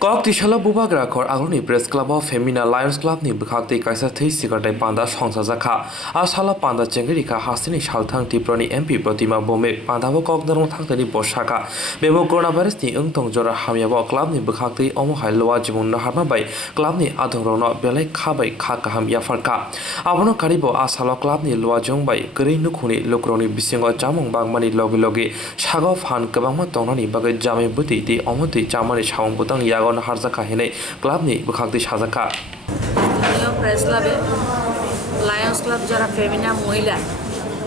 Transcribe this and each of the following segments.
Kok tishala bubak rakhor agoni press club of Femina Lions Club ni bwkhaktwi kaisa Thwi Sikarthai panda Khwlaijakha ashala panda chengwi kha hasini salthang tiproni MP Pratima Bome pandabo kok darong thangtani boshaka bebo coronavirus ni ungtong jora hamyabo club ni bwkhaktwi omo hailowa jibun harma bai club ni adhorono belai khabai kha kaham yafarka abono karibo ashala club ni lowa jong bai gri nukhuni lokroni bisingo jamung bangmani logi logi sago fan kabangma tongnani bagai jami buti ti omoti chamani saung butang yago Khwlaijakha hine Clubni bwkhaktwi sajaka press ক্লাবে Lions club যারা ফেমিনা মহিলা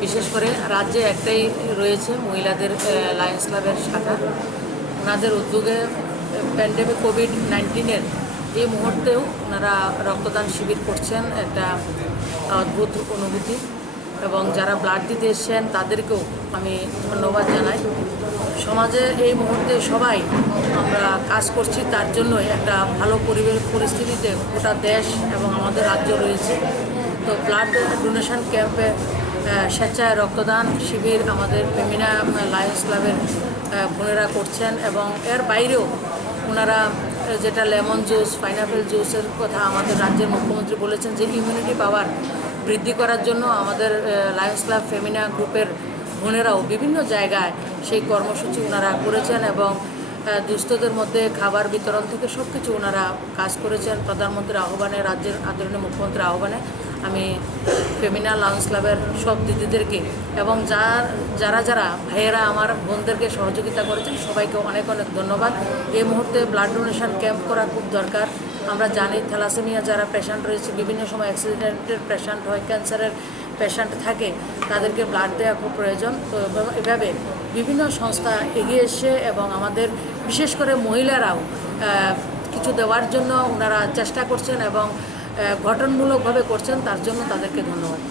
বিশেষ করে রাজ্যে একটাই রয়েছে মহিলাদের Lions ক্লাবের শাখা ওনাদের উদ্যোগে প্যান্ডেমিক কোভিড-19 এই মুহূর্তেও ওনারা রক্তদান শিবির করছেন একটা অদ্ভুত অনুভূতি এবং যারা ব্লাড দিতে এসেছেন তাদেরকেও আমি ধন্যবাদ জানাই সমাজে এই মুহূর্তে সবাই আমরা কাজ করছি তার জন্যই একটা ভালো পরিস্থিতিতে গোটা দেশ এবং আমাদের রাজ্য রয়েছে তো ব্লাড ডোনেশন ক্যাম্পে স্বেচ্ছায় রক্তদান শিবির আমাদের ফেমিনা লায়ন্স ক্লাবের বোনেরা করছেন এবং এর বাইরেও ওনারা যেটা লেমন জুস পাইনাপেল জুসের কথা আমাদের রাজ্যের মুখ্যমন্ত্রী বলেছেন যে ইমিউনিটি পাওয়ার বৃদ্ধি করার জন্য আমাদের লায়ন্স ক্লাব ফেমিনা গ্রুপের বোনেরাও বিভিন্ন জায়গায় সেই কর্মসূচি ওনারা করেছেন এবং দুস্থদের মধ্যে খাবার বিতরণ থেকে সব কিছু ওনারা কাজ করেছেন প্রধানমন্ত্রীর আহ্বানে রাজ্যের আদরণীয় মুখ্যমন্ত্রীর আহ্বানে আমি ফেমিনা লায়ন্স ক্লাবের সব দিদিদেরকে এবং যারা ভাইয়েরা আমার বোনদেরকে সহযোগিতা করেছেন সবাইকে অনেক অনেক ধন্যবাদ এই মুহূর্তে ব্লাড ডোনেশন ক্যাম্প করা খুব দরকার আমরা জানি থ্যালাসেমিয়া যারা পেশেন্ট রয়েছে বিভিন্ন সময় অ্যাক্সিডেন্টের পেশেন্ট হয় ক্যান্সারের পেশেন্ট থাকে তাদেরকে ব্লাড দেওয়া খুব প্রয়োজন তো এভাবে বিভিন্ন সংস্থা এগিয়ে এসে এবং আমাদের বিশেষ করে মহিলারাও কিছু দেওয়ার জন্য ওনারা চেষ্টা করছেন এবং গঠনমূলকভাবে করছেন তার জন্য তাদেরকে ধন্যবাদ।